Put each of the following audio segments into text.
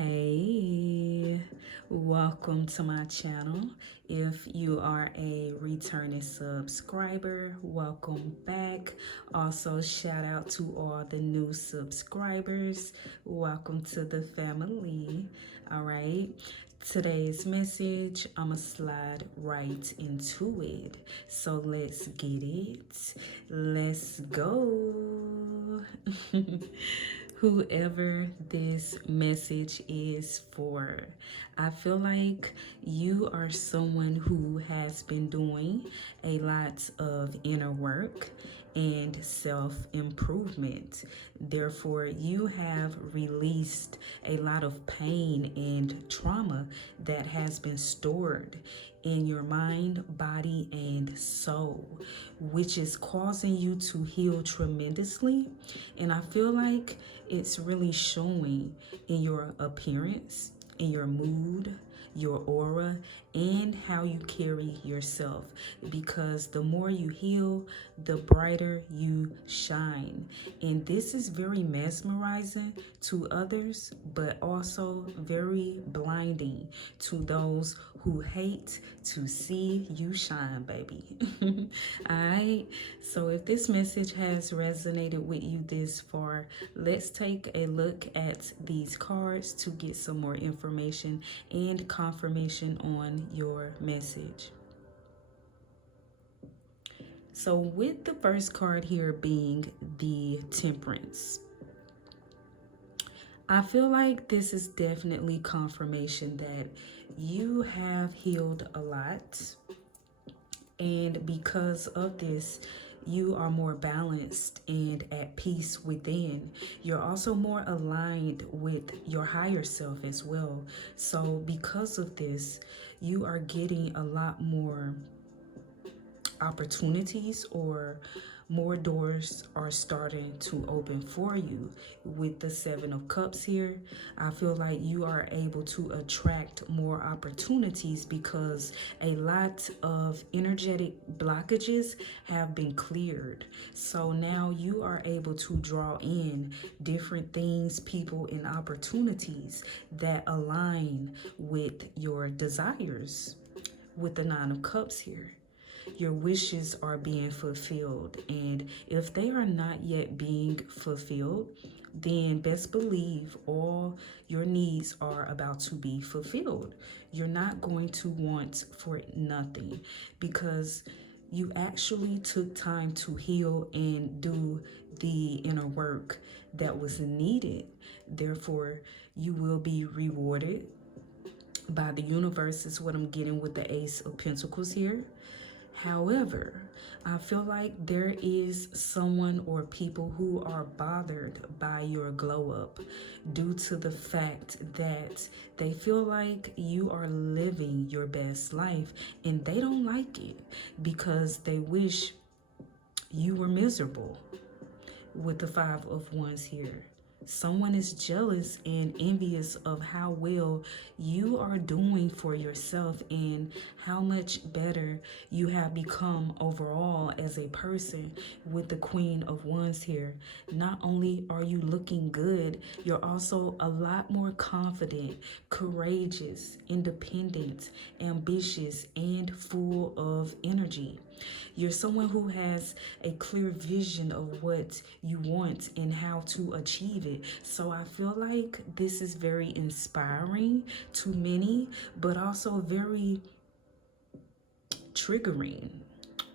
Hey, welcome to my channel. If you are a returning subscriber, welcome back. Also, shout out to all the new subscribers. Welcome to the family. All right. Today's message, I'm going to slide right into it. So let's get it. Let's go. Whoever this message is for, I feel like you are someone who has been doing a lot of inner work and self-improvement. Therefore, you have released a lot of pain and trauma that has been stored in your mind, body, and soul, which is causing you to heal tremendously. And I feel like it's really showing in your appearance, in your mood, your aura, and how you carry yourself, because the more you heal, the brighter you shine. And this is very mesmerizing to others, but also very blinding to those who hate to see you shine, baby. All right, so if this message has resonated with you this far, let's take a look at these cards to get some more information and confirmation on your message. So with the first card here being the Temperance, I feel like this is definitely confirmation that you have healed a lot, and because of this, you are more balanced and at peace within. You're also more aligned with your higher self as well. So because of this, you are getting a lot more opportunities, or more doors are starting to open for you. With the Seven of Cups here, I feel like you are able to attract more opportunities because a lot of energetic blockages have been cleared. So now you are able to draw in different things, people, and opportunities that align with your desires. With the Nine of Cups here, your wishes are being fulfilled, and if they are not yet being fulfilled, then best believe all your needs are about to be fulfilled. You're not going to want for nothing, because you actually took time to heal and do the inner work that was needed. Therefore, you will be rewarded by the universe, is what I'm getting with the Ace of Pentacles here. However, I feel like there is someone or people who are bothered by your glow up due to the fact that they feel like you are living your best life, and they don't like it because they wish you were miserable. With the Five of Wands here, someone is jealous and envious of how well you are doing for yourself and how much better you have become overall as a person. With the Queen of Wands here, not only are you looking good, you're also a lot more confident, courageous, independent, ambitious, and full of energy. You're someone who has a clear vision of what you want and how to achieve it. So I feel like this is very inspiring to many, but also very triggering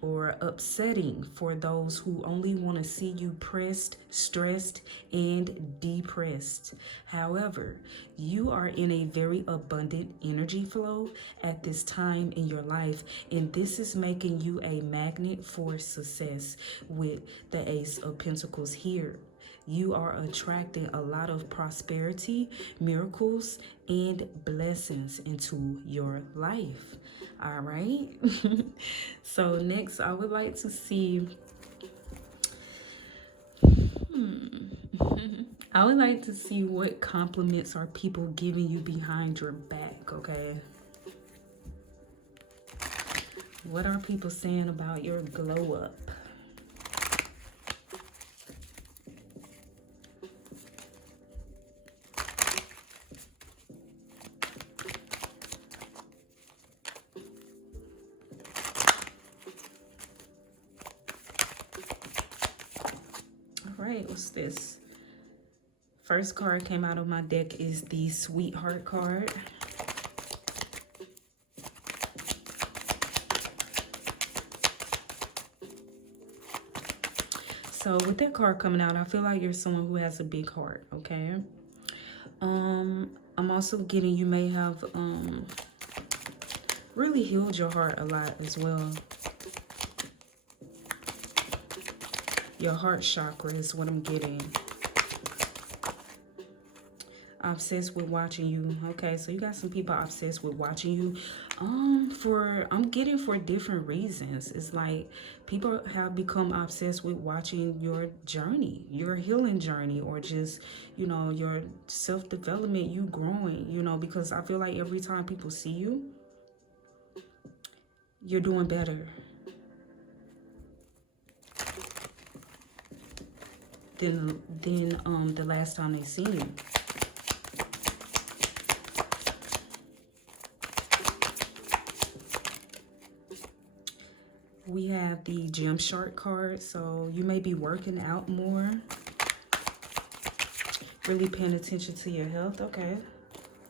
or upsetting for those who only want to see you pressed, stressed, and depressed. However, you are in a very abundant energy flow at this time in your life, and this is making you a magnet for success. With the Ace of Pentacles here, you are attracting a lot of prosperity, miracles, and blessings into your life. All right. So next, I would like to see, I would like to see what compliments are people giving you behind your back, okay? What are people saying about your glow up? right, what's this? First card came out of my deck is the Sweetheart card. So with that card coming out, I feel like you're someone who has a big heart, okay? I'm also getting you may have really healed your heart a lot as well. Your heart chakra is what I'm getting. Obsessed with watching you. Okay, so you got some people obsessed with watching you. I'm getting for different reasons. It's like people have become obsessed with watching your journey, your healing journey, or just, you know, your self-development, you growing, you know, because I feel like every time people see you, you're doing better than the last time they seen you. We have the Gym Shark card, so you may be working out more, really paying attention to your health. Okay,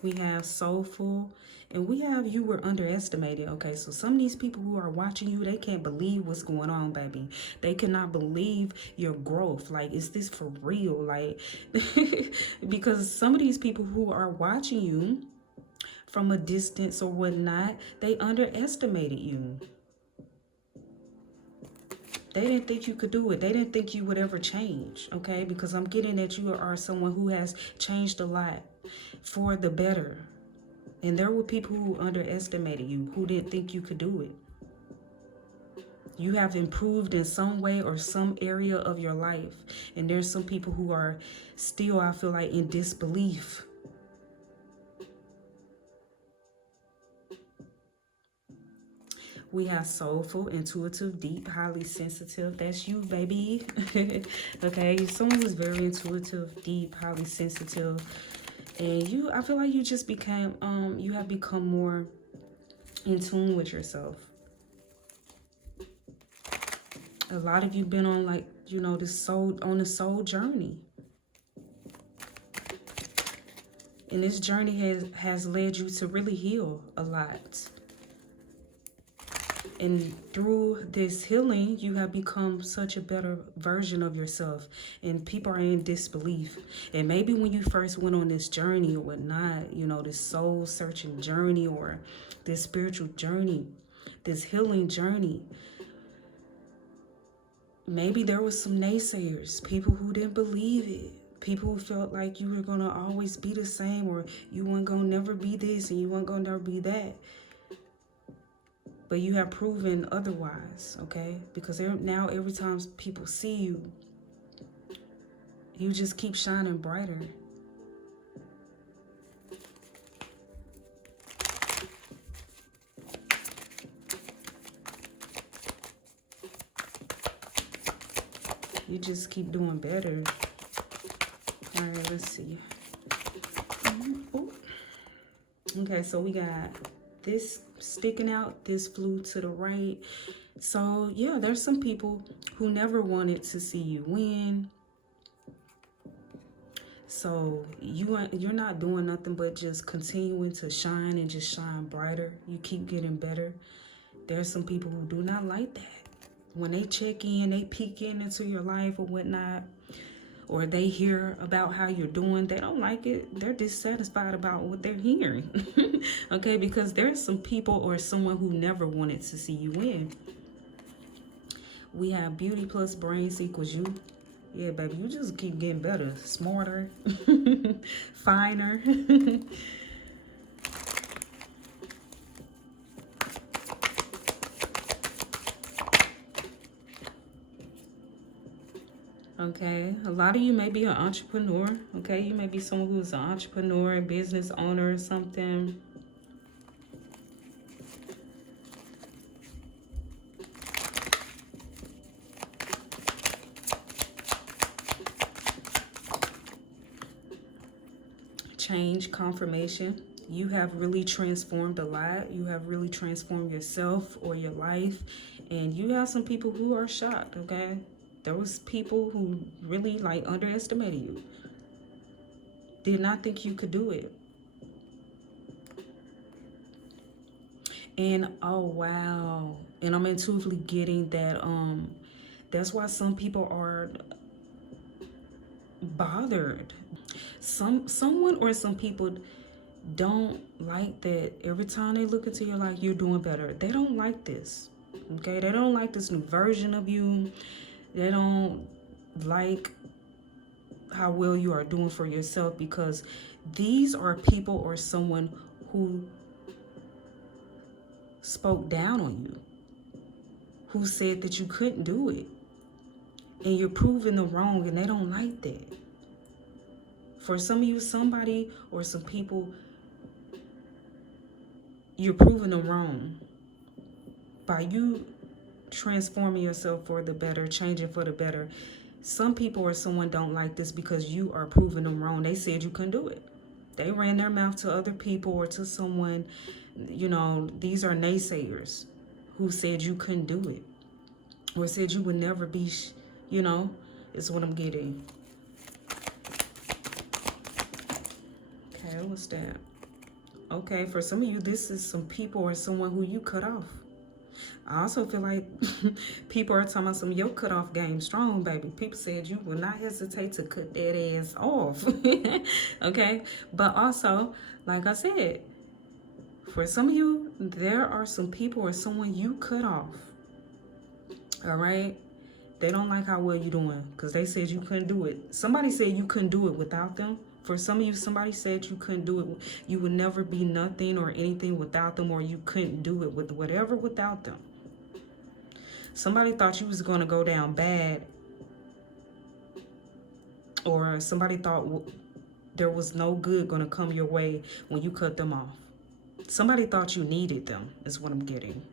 we have Soulful, and we have you were underestimated. Okay, so some of these people who are watching you, they can't believe what's going on, baby. They cannot believe your growth. Like, is this for real? Like, because some of these people who are watching you from a distance or whatnot, they underestimated you. They didn't think you could do it. They didn't think you would ever change, okay? Because I'm getting that you are someone who has changed a lot for the better. And there were people who underestimated you, who didn't think you could do it. You have improved in some way or some area of your life. And there's some people who are still, I feel like, in disbelief. We have Soulful, Intuitive, Deep, Highly Sensitive. That's you, baby. Okay, someone who's very intuitive, deep, highly sensitive. And you, I feel like you just became, you have become more in tune with yourself. A lot of you been on, like, you know, this soul journey. And this journey has led you to really heal a lot. And through this healing, you have become such a better version of yourself. And people are in disbelief. And maybe when you first went on this journey or whatnot, you know, this soul searching journey or this spiritual journey, this healing journey, maybe there was some naysayers, people who didn't believe it. People who felt like you were going to always be the same, or you weren't going to never be this and you weren't going to never be that. But you have proven otherwise, okay? Because now every time people see you, you just keep shining brighter. You just keep doing better. All right, let's see. Okay, so we got this sticking out, this flew to the right. So yeah, there's some people who never wanted to see you win. So you're not doing nothing but just continuing to shine and just shine brighter. You keep getting better. There's some people who do not like that. When they check in, they peek into your life or whatnot, or they hear about how you're doing, they don't like it. They're dissatisfied about what they're hearing. Okay, because there's some people or someone who never wanted to see you win. We have beauty plus brains equals you. Yeah, baby, you just keep getting better, smarter, finer. Okay, a lot of you may be an entrepreneur. Okay, you may be someone who's an entrepreneur, business owner or something. Change, confirmation. You have really transformed a lot. You have really transformed yourself or your life. And you have some people who are shocked, okay? There was people who really like underestimated you. Did not think you could do it. And oh wow. And I'm intuitively getting that that's why some people are bothered. Someone or some people don't like that every time they look into you like you're doing better. They don't like this. Okay? They don't like this new version of you. They don't like how well you are doing for yourself, because these are people or someone who spoke down on you, who said that you couldn't do it, and you're proving them wrong, and they don't like that. For some of you, somebody or some people, you're proving them wrong by you transforming yourself for the better, changing for the better. Some people or someone don't like this because you are proving them wrong. They said you couldn't do it. They ran their mouth to other people or to someone. You know, these are naysayers who said you couldn't do it, or said you would never be, you know, is what I'm getting. Okay, what's that? Okay, for some of you, this is some people or someone who you cut off. I also feel like people are talking about some your cutoff game strong, baby. People said you will not hesitate to cut that ass off. Okay? But also, like I said, for some of you, there are some people or someone you cut off. All right? They don't like how well you're doing because they said you couldn't do it. Somebody said you couldn't do it without them. For some of you, somebody said you couldn't do it. You would never be nothing or anything without them, or you couldn't do it with whatever without them. Somebody thought you was going to go down bad, or somebody thought there was no good going to come your way when you cut them off. Somebody thought you needed them, is what I'm getting.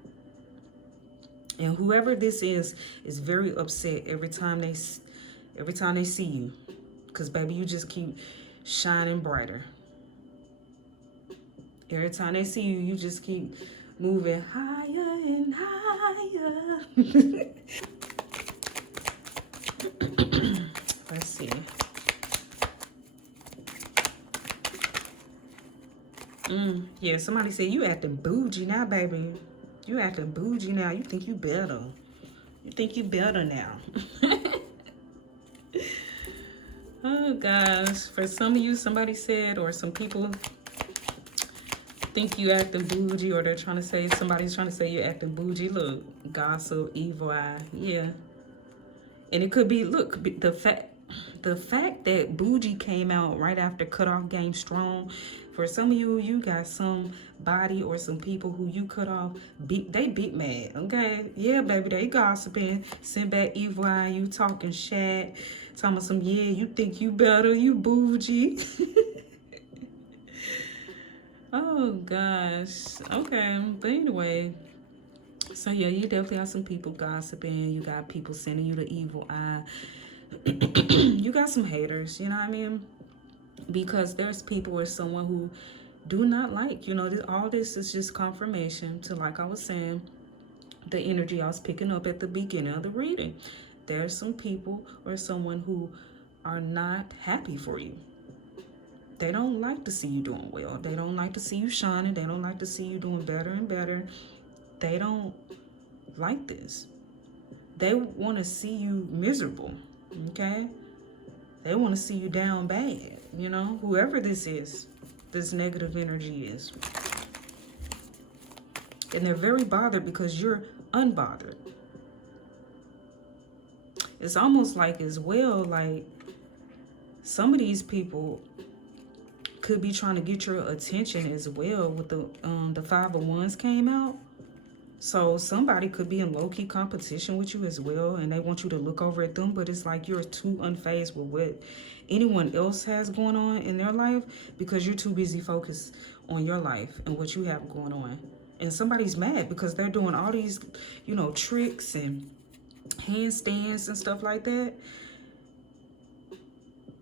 And whoever this is very upset every time they see you, because baby, you just keep shining brighter. Every time they see you, you just keep moving higher and higher. Let's see. Yeah, somebody said you acting bougie now, baby. You acting bougie now. You think you better. You think you better now. Oh, gosh. For some of you, somebody said, or some people think you acting bougie, or somebody's trying to say you're acting bougie. Look, gossip, evil eye. Yeah. And it could be, look, the fact that bougie came out right after cutoff game strong. For some of you, you got somebody or some people who you cut off. They big mad, okay? Yeah, baby, they gossiping. Send back evil eye. You talking shat. Talking about some, yeah, you think you better. You bougie. Oh, gosh. Okay, but anyway. So, yeah, you definitely have some people gossiping. You got people sending you the evil eye. You got some haters, you know what I mean? Because there's people or someone who do not like, you know, all this is just confirmation to, like I was saying, the energy I was picking up at the beginning of the reading. There's some people or someone who are not happy for you. They don't like to see you doing well. They don't like to see you shining. They don't like to see you doing better and better. They don't like this. They want to see you miserable, okay? They want to see you down bad, you know? Whoever this is, this negative energy is. And they're very bothered because you're unbothered. It's almost like as well, like some of these people could be trying to get your attention as well with the 5 of Wands came out. So somebody could be in low-key competition with you as well, and they want you to look over at them, but it's like you're too unfazed with what anyone else has going on in their life because you're too busy focused on your life and what you have going on. And somebody's mad because they're doing all these, you know, tricks and handstands and stuff like that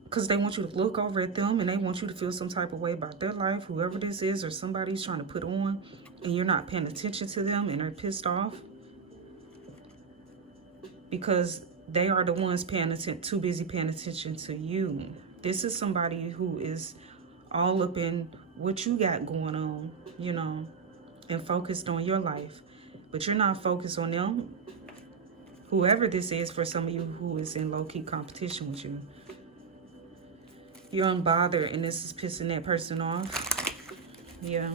because they want you to look over at them and they want you to feel some type of way about their life, whoever this is, or somebody's trying to put on, and you're not paying attention to them and they're pissed off because They are the ones paying attention, too busy paying attention to you. This is somebody who is all up in what you got going on, you know, and focused on your life. But you're not focused on them. Whoever this is for some of you who is in low-key competition with you. You're unbothered and this is pissing that person off. Yeah.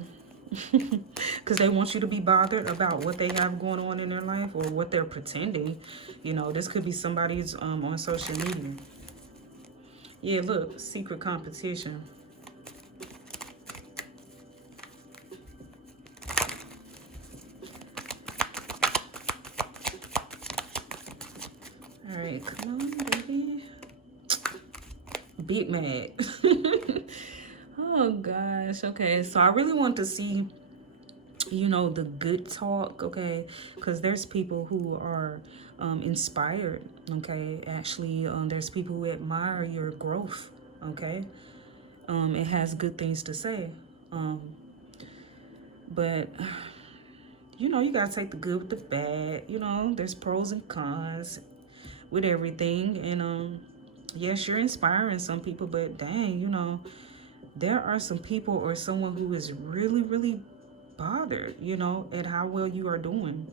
Because they want you to be bothered about what they have going on in their life or what they're pretending. You know, this could be somebody's on social media. Yeah, look, secret competition. All right, come on, baby. Big mad. Oh gosh. Okay, so I really want to see, you know, the good talk. Okay, because there's people who are inspired. Okay, actually, there's people who admire your growth. Okay, it has good things to say. But you know, you gotta take the good with the bad. You know, there's pros and cons with everything, and yes, you're inspiring some people, but dang, you know, there are some people or someone who is really, really bothered, you know, at how well you are doing.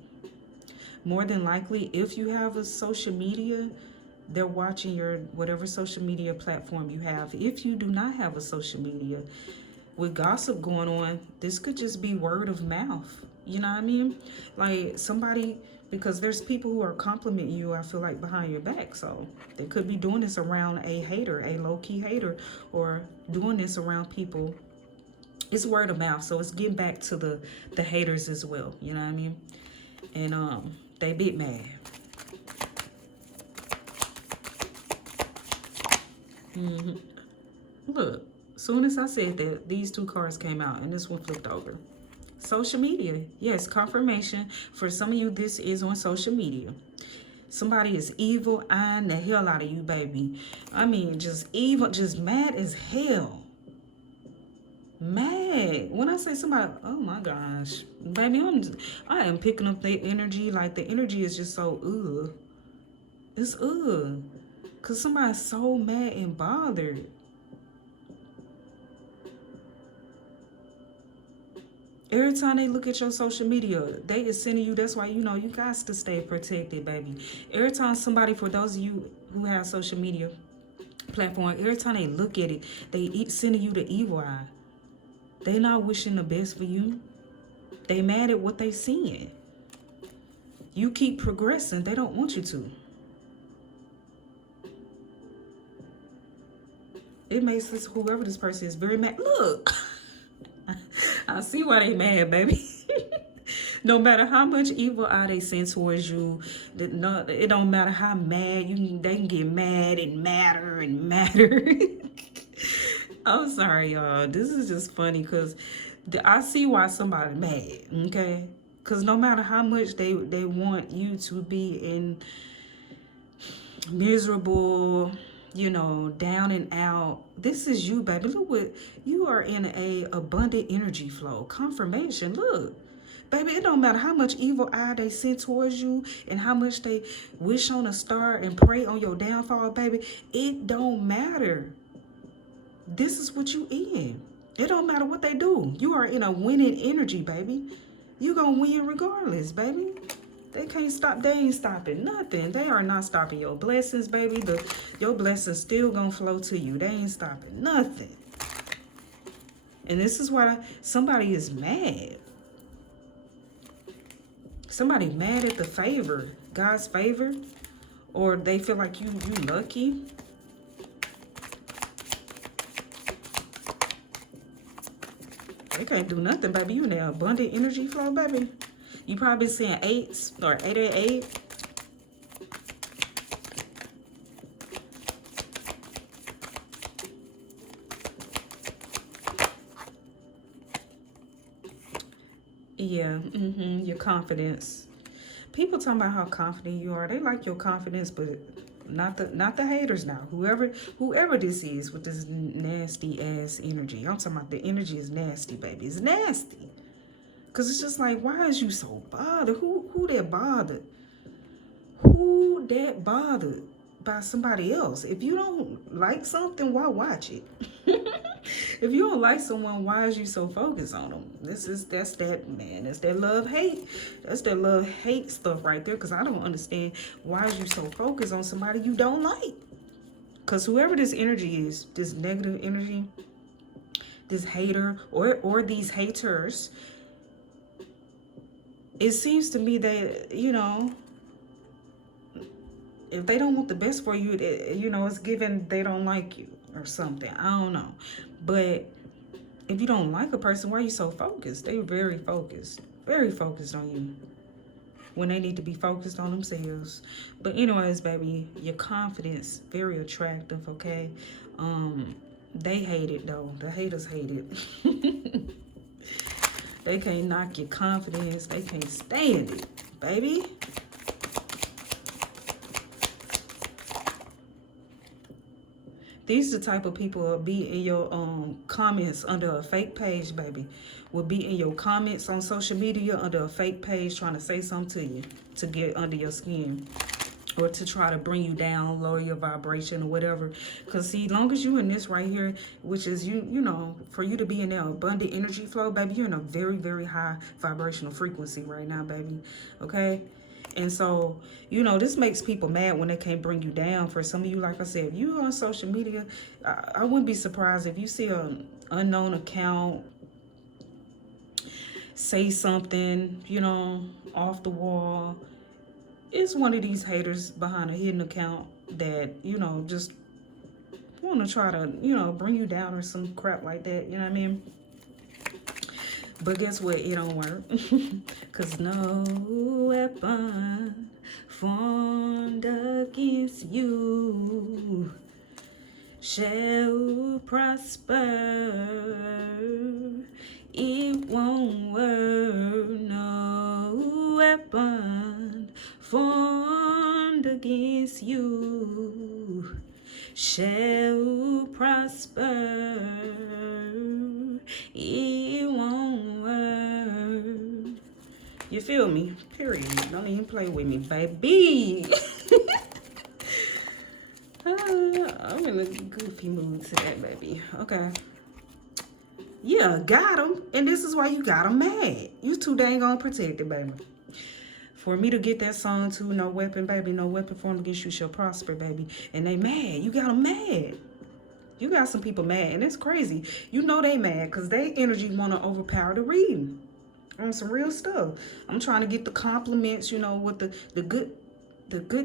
More than likely, if you have a social media, they're watching your whatever social media platform you have. If you do not have a social media, with gossip going on, this could just be word of mouth. You know what I mean? Like somebody, because there's people who are complimenting you, I feel like, behind your back. So they could be doing this around a hater, a low-key hater, or doing this around people. It's word of mouth. So it's getting back to the haters as well. You know what I mean? And they bit mad. Look, soon as I said that, these two cards came out and this one flipped over. Social media. Yes, confirmation. For some of you, this is on social media. Somebody is evil eyeing the hell out of you, baby. I mean, just evil, just mad as hell. Mad. When I say somebody, oh my gosh. Baby, I am picking up the energy. Like, the energy is just so, ugh. It's ugh. Because somebody's so mad and bothered. Every time they look at your social media, they is sending you. That's why, you know, you got to stay protected, baby. Every time somebody, for those of you who have social media platform, every time they look at it, they sending you the evil eye. They not wishing the best for you. They mad at what they seeing. You keep progressing. They don't want you to. It makes this, whoever this person is, very mad. Look. I see why they mad, baby. No matter how much evil eye they send towards you, it don't matter how mad they can get mad and madder and madder. I'm sorry, y'all. This is just funny because I see why somebody mad, okay? Because no matter how much they want you to be in miserable, you know, down and out, this is you, baby. Look what you are, in a abundant energy flow. Confirmation. Look, baby, it don't matter how much evil eye they send towards you and how much they wish on a star and pray on your downfall, baby. It don't matter. This is what you in. It don't matter what they do. You are in a winning energy, baby. You gonna win regardless, baby. They can't stop. They ain't stopping nothing. They are not stopping your blessings, baby. Your blessings still gonna flow to you. They ain't stopping nothing. And this is why somebody is mad. Somebody mad at the favor, God's favor, or they feel like you lucky. They can't do nothing, baby. You in that abundant energy flow, baby. You probably seeing 8s or 888. Yeah, your confidence. People talking about how confident you are. They like your confidence, but not the haters now. Whoever this is with this nasty ass energy. I'm talking about the energy is nasty, baby. It's nasty. Cause it's just like, why is you so bothered? Who that bothered? Who who that bothered by somebody else? If you don't like something, why watch it? If you don't like someone, why is you so focused on them? That's that love hate. That's that love hate stuff right there. Because I don't understand why is you so focused on somebody you don't like. Because whoever this energy is, this negative energy, this hater or these haters, it seems to me that, you know, if they don't want the best for you, you know, it's given they don't like you or something. I don't know. But if you don't like a person, why are you so focused? They're very focused on you when they need to be focused on themselves. But anyways, baby, your confidence, very attractive, okay? They hate it, though. The haters hate it. They can't knock your confidence. They can't stand it, baby. These are the type of people will be in your comments under a fake page, baby. Will be in your comments on social media under a fake page trying to say something to you to get under your skin. Or to try to bring you down, lower your vibration or whatever. Because see, long as you in this right here, which is you know, for you to be in that abundant energy flow, baby, you're in a very, very high vibrational frequency right now, baby. Okay? And so, you know, this makes people mad when they can't bring you down. For some of you, like I said, if you're on social media, I wouldn't be surprised if you see an unknown account say something, you know, off the wall. It's one of these haters behind a hidden account that, you know, just want to try to, you know, bring you down or some crap like that. You know what I mean? But guess what? It don't work. Because no weapon formed against you shall prosper. It won't work. No weapon formed against you shall prosper. It won't work. You feel me? Period. Don't even play with me, baby. I'm in a goofy mood today, baby. Okay. Yeah, got him. And this is why you got him mad. You too dang on protected, baby. For me to get that song too, no weapon, baby, no weapon formed against you shall prosper, baby. And they mad. You got them mad. You got some people mad. And it's crazy. You know they mad because they energy want to overpower the reading. On some real stuff. I'm trying to get the compliments, you know, with the good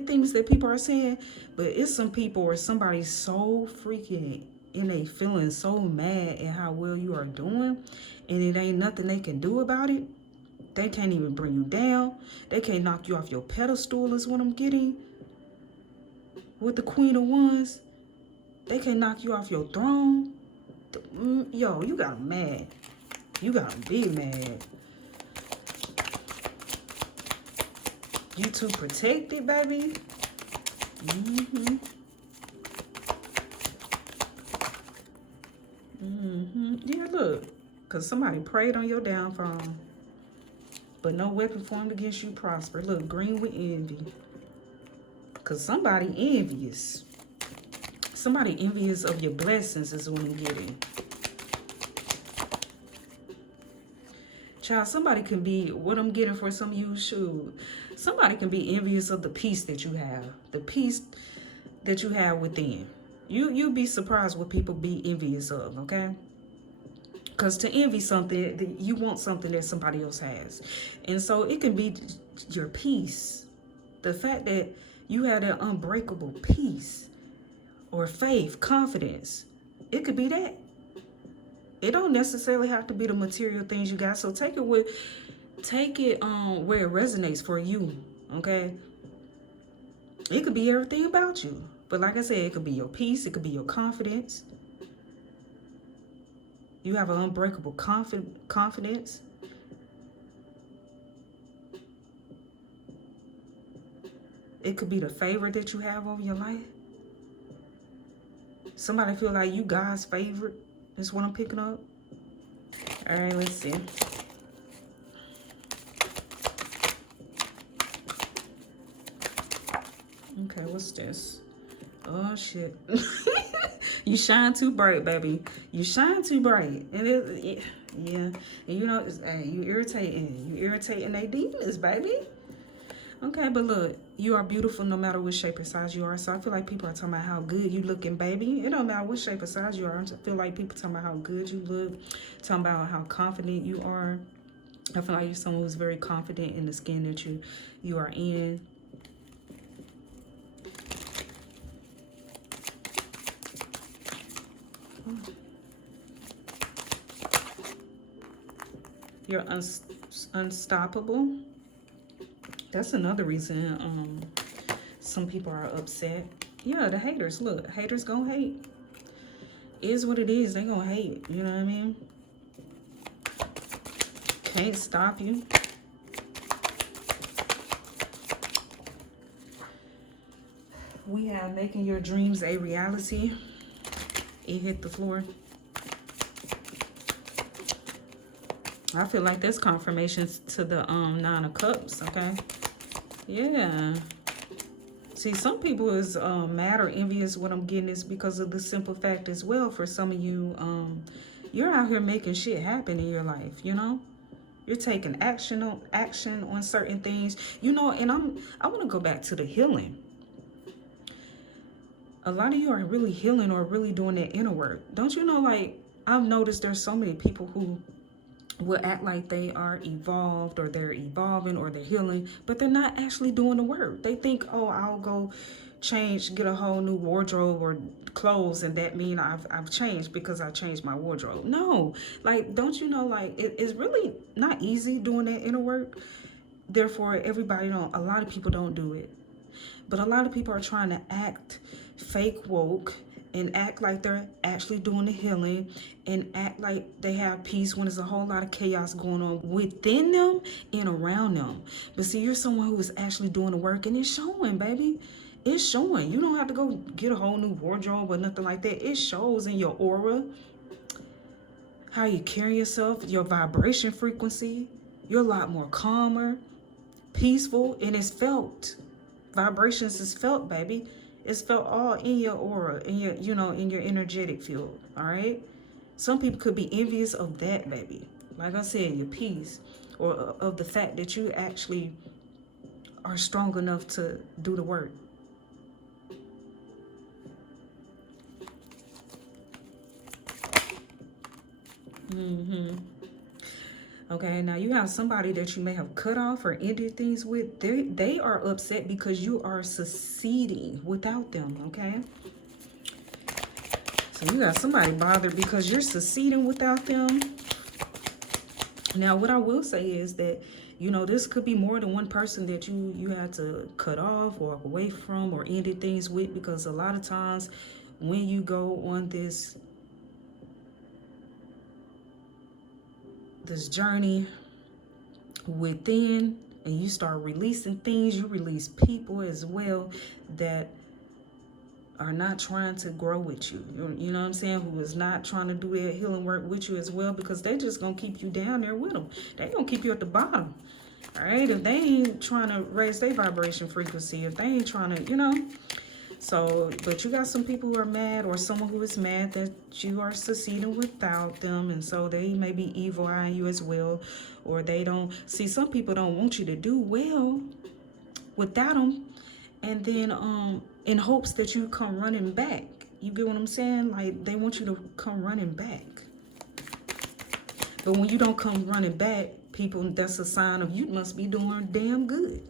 things that people are saying. But it's some people or somebody's so freaking and they feeling so mad at how well you are doing. And it ain't nothing they can do about it. They can't even bring you down. They can't knock you off your pedestal is what I'm getting. With the Queen of Wands. They can't knock you off your throne. Yo, you got them mad. You got them big mad. You too protected, baby. Yeah, look. Because somebody prayed on your downfall. But no weapon formed against you prosper. Look, green with envy. Because somebody envious. Somebody envious of your blessings is what I'm getting. Child, somebody can be, what I'm getting for some of you, shoot. Somebody can be envious of the peace that you have. The peace that you have within. You'd be surprised what people be envious of, okay? Because to envy something, you want something that somebody else has. And so it can be your peace. The fact that you have that unbreakable peace or faith, confidence. It could be that. It don't necessarily have to be the material things you got. So take it where it resonates for you, okay? It could be everything about you. But like I said, it could be your peace. It could be your confidence. You have an unbreakable confidence. It could be the favor that you have over your life. Somebody feel like you God's favorite. Is what I'm picking up. All right, let's see. what's this? Oh shit. You shine too bright, baby. You shine too bright. And yeah. And you know, hey, you irritating they demons, baby. Okay, but look, you are beautiful no matter what shape or size you are. So I feel like people are talking about how good you looking, baby. It don't matter what shape or size you are. I feel like people talking about how good you look, talking about how confident you are. I feel like you're someone who's very confident in the skin that you are in. You're unstoppable. That's another reason some people are upset. Yeah, the haters. Look, haters gonna hate. Is what it is. They gonna hate. You know what I mean? Can't stop you. We have making your dreams a reality. It hit the floor. I feel like there's confirmations to the Nine of Cups, okay? Yeah. See, some people is mad or envious. What I'm getting is because of the simple fact as well. For some of you, you're out here making shit happen in your life, you know? You're taking action on certain things. You know, and I want to go back to the healing. A lot of you are really healing or really doing that inner work. Don't you know, like, I've noticed there's so many people who will act like they are evolved or they're evolving or they're healing, but they're not actually doing the work. They think, oh, I'll go get a whole new wardrobe or clothes, and that mean I've changed because I changed my wardrobe. No, like, don't you know, like, it's really not easy doing that inner work. Therefore, a lot of people don't do it. But a lot of people are trying to act fake woke and act like they're actually doing the healing and act like they have peace when there's a whole lot of chaos going on within them and around them. But see, you're someone who is actually doing the work, and it's showing, baby. It's showing. You don't have to go get a whole new wardrobe or nothing like that. It shows in your aura, how you carry yourself, your vibration frequency. You're a lot more calmer, peaceful, and it's felt. Vibrations is felt, baby. It's felt all in your aura, in your, in your energetic field, all right? Some people could be envious of that, baby. Like I said, your peace, or of the fact that you actually are strong enough to do the work. Okay, now you have somebody that you may have cut off or ended things with. They are upset because you are succeeding without them, okay? So you got somebody bothered because you're succeeding without them. Now, what I will say is that, this could be more than one person that you had to cut off, walk away from, or ended things with, because a lot of times when you go on this journey within and you start releasing things, you release people as well that are not trying to grow with you. You know what I'm saying? Who is not trying to do their healing work with you as well, because they're just going to keep you down there with them. They're going to keep you at the bottom. All right? If they ain't trying to raise their vibration frequency, if they ain't trying to, So, but you got some people who are mad, or someone who is mad that you are succeeding without them. And so they may be evil eyeing you as well, or they don't see, some people don't want you to do well without them. And then, in hopes that you come running back. You get what I'm saying? Like, they want you to come running back. But when you don't come running back, people, that's a sign of you must be doing damn good.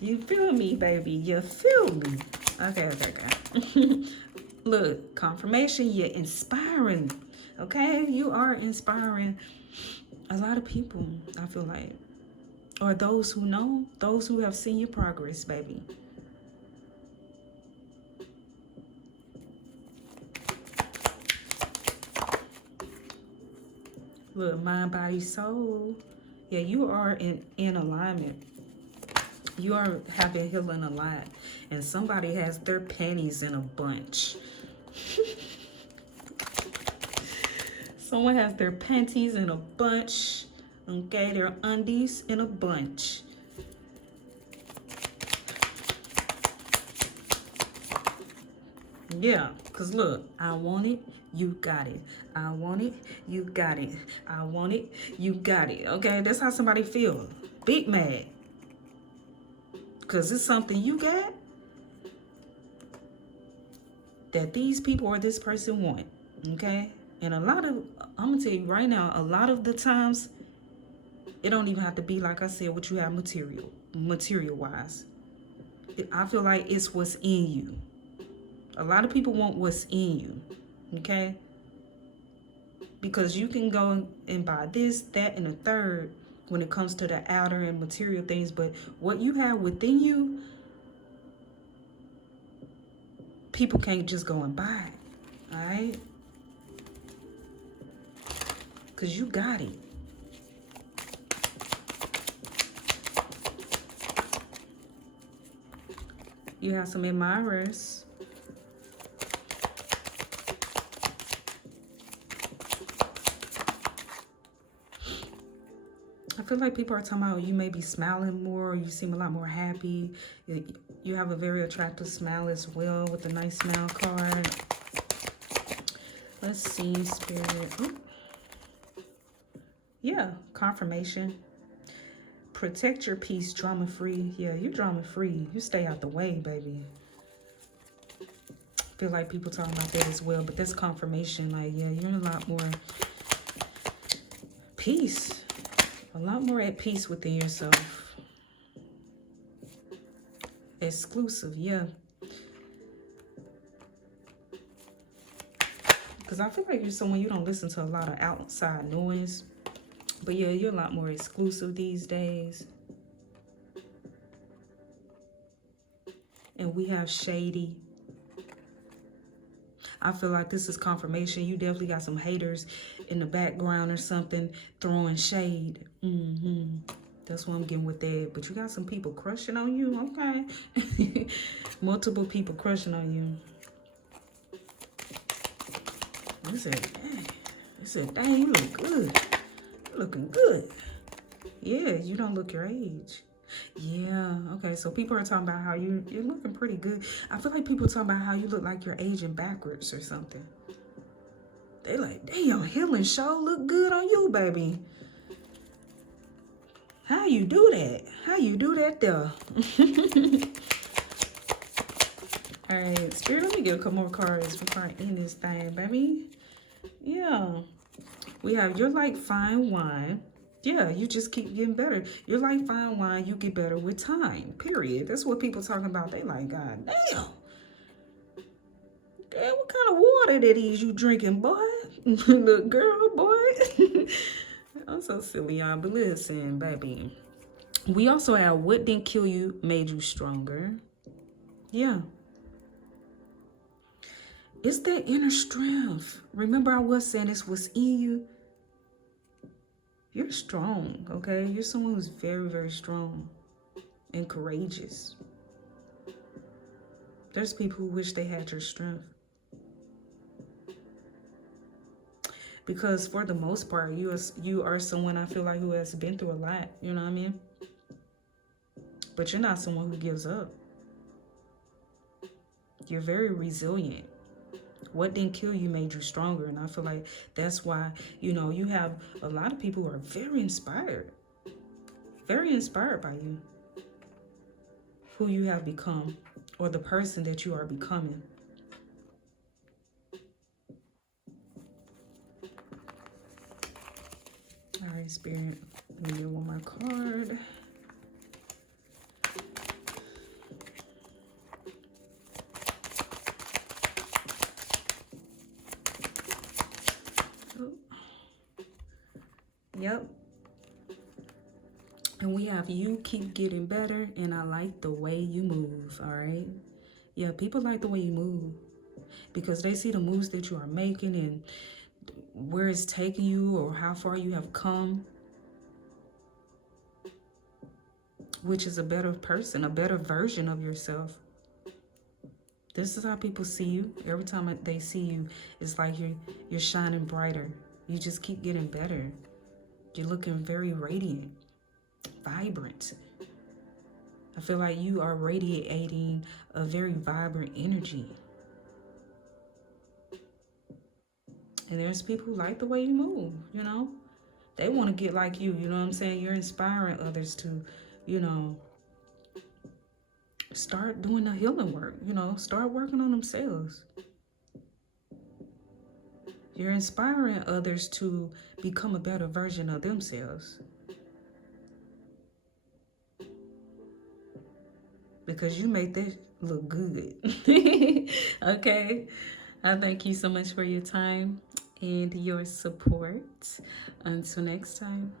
You feel me, baby? You feel me? Okay. Look, confirmation, you're inspiring. Okay? You are inspiring a lot of people, I feel like. Or those who know, those who have seen your progress, baby. Look, mind, body, soul. Yeah, you are in alignment. You are having healing a lot. And somebody has their panties in a bunch. Someone has their panties in a bunch. Okay, their undies in a bunch. Yeah, because look, I want it, you got it. I want it, you got it. I want it, you got it. Okay, that's how somebody feel. Big mad. Because it's something you got that these people or this person want. Okay? And I'm going to tell you right now, a lot of the times, it don't even have to be, like I said, what you have material-wise. I feel like it's what's in you. A lot of people want what's in you. Okay? Because you can go and buy this, that, and a third when it comes to the outer and material things. But what you have within you, people can't just go and buy it. All right? Because you got it. You have some admirers. I feel like people are talking about you may be smiling more, or you seem a lot more happy. You have a very attractive smile as well with a nice smile card. Let's see, Spirit. Ooh. Yeah, confirmation. Protect your peace, drama free. Yeah, you're drama free. You stay out the way, baby. Feel like people talking about that as well, but that's confirmation. Like, yeah, you're a lot more peace. A lot more at peace within yourself. Exclusive, yeah. Because I feel like you're someone, you don't listen to a lot of outside noise. But yeah, you're a lot more exclusive these days. And we have shady. I feel like this is confirmation. You definitely got some haters in the background or something throwing shade. That's what I'm getting with that. But you got some people crushing on you. Okay. Multiple people crushing on you. I said, dang, you look good. You're looking good. Yeah, you don't look your age. Yeah, okay, so people are talking about how you're looking pretty good. I feel like people are talking about how you look like you're aging backwards or something. They like, damn, Healing Show look good on you, baby. How you do that? How you do that there? All right, Spirit, let me get a couple more cards before I end this thing, baby. Yeah. We have you're like fine wine. Yeah, you just keep getting better. You're like fine wine, you get better with time, period. That's what people talking about. They like, God damn. Damn, what kind of water that is you drinking, boy? Little girl, boy. I'm so silly, y'all. But listen, baby. We also have what didn't kill you made you stronger. Yeah. It's that inner strength. Remember I was saying this was in you. You're strong, okay? You're someone who's very, very strong and courageous. There's people who wish they had your strength. Because for the most part, you are someone I feel like who has been through a lot, you know what I mean? But you're not someone who gives up. You're very resilient. What didn't kill you made you stronger. And I feel like that's why, you know, you have a lot of people who are very inspired by you, who you have become, or the person that you are becoming. All right, Spirit, let me get one more card. Yep. And we have you keep getting better, and I like the way you move, all right? Yeah, people like the way you move because they see the moves that you are making and where it's taking you or how far you have come, which is a better person, a better version of yourself. This is how people see you. Every time they see you, it's like you're shining brighter. You just keep getting better. You're looking very radiant, vibrant. I feel like you are radiating a very vibrant energy. And there's people who like the way you move, you know. They want to get like you know what I'm saying? You're inspiring others to, you know, start doing the healing work, you know, start working on themselves. You're inspiring others to become a better version of themselves. Because you make that look good. Okay. I thank you so much for your time and your support. Until next time.